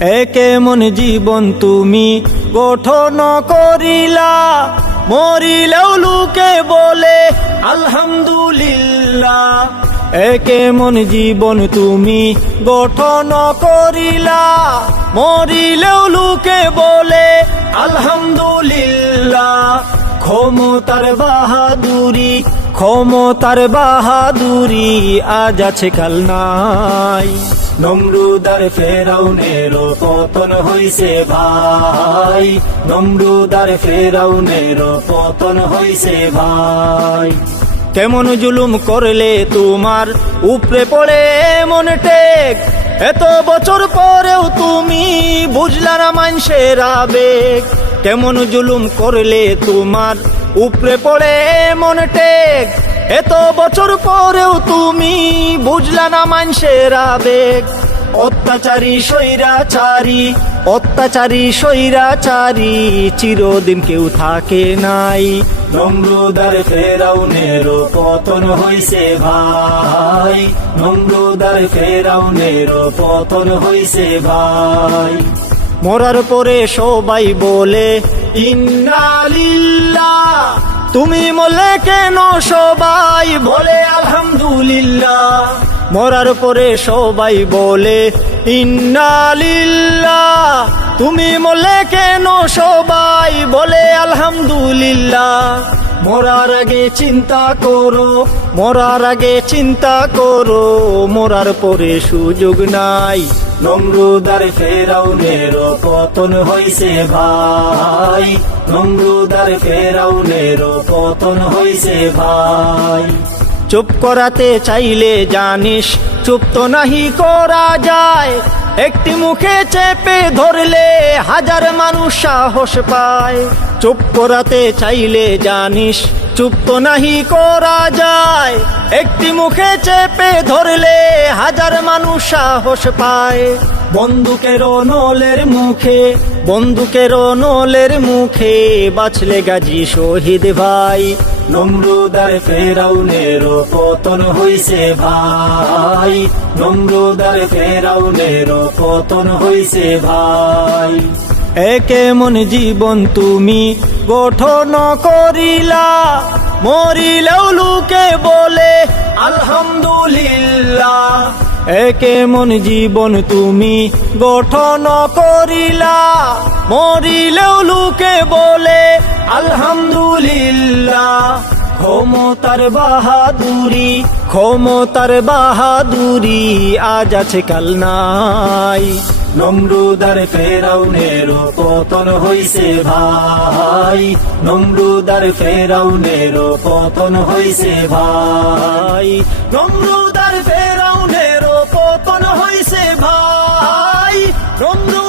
একে মন জীবন তুমি গঠন করিলা, মরিলেও লোকে বলে, আলহামদুলিল্লাহ। একে মন জীবন তুমি গঠন করিলা, মরিলেও লোকে বলে, আলহামদুলিল্লাহ। ক্ষমতার বাহাদুরি ক্ষমতার বাহাদুরি আজ আছে কাল নাই। নমরুদার ফেরাউনের পতন হইছে ভাই। নমরুদার ফেরাউনের পতন হইছে ভাই। কেমন জুলুম করলে তোমার উপরে পড়ে মন টেক? এত বছর পরেও তুমি বুঝলা না মানুষের আবেগ কেমন জুলুম করলে তোমার উপরে পড়ে মন টেক? এত বছর পরেও তুমি বুঝলা না মানুষের আবেগ। অত্যাচারী, স্বৈরাচারী অত্যাচারী, স্বৈরাচারী, চিরদিন কেউ থাকে নাই। নমরুদার ফেরাউনের পতন হইছে ভাই। নমরুদার ফেরাউনের পতন হইছে ভাই। মরার পরে সবাই বলে ইন্নালিল্লাহ তুমি মলে কেন সবাই বলে, আলহামদুলিল্লাহ মরার পরে সবাই বলে, ইন্নালিল্লাহ তুমি মলে কেন সবাই বলে, আলহামদুলিল্লাহ মরার আগে চিন্তা করো, মরার আগে চিন্তা করো, মরার পরে সুযোগ নাই। নমরুদার ফেরাউনের পতন হইছে ভাই। নমরুদার ফেরাউনের পতন হইছে ভাই। চুপ করাতে চাইলে জানিস, চুপ তো নাহি করা যায়। একটি মুখে চেপে ধরলে হাজার মানুষ সাহস পায়। চুপ করাতে চাইলে জানিস চুপ তো নাহি করা যায়। একটি মুখে চেপে ধরলে হাজার মানুষ সাহস পায়। বন্দুকের নলের মুখে, বন্দুকের নলের মুখে বাঁচলে গাজী শহীদ ভাই। নমরুদার ফেরাউনের পতন হইছে ভাই। নমরুদার ফেরাউনের পতন হইছে ভাই। একে মন জীবন তুমি গঠন করিলা, মরিলেও লোকে বলে, আলহামদুলিল্লাহ। একে মন জীবন তুমি গঠন করিলা, মরিলেও লোকে বলে, আলহামদুলিল্লাহ। ক্ষমতার বাহাদুরি ক্ষমতার বাহাদুরি আজ আছে কাল নাই। নমরুদার ফেরাউনের পতন হইছে ভাই, নমরুদার ফেরাউনের পতন হইছে ভাই। নমরুদার ফেরাউনের পতন হইছে ভাই নম্রু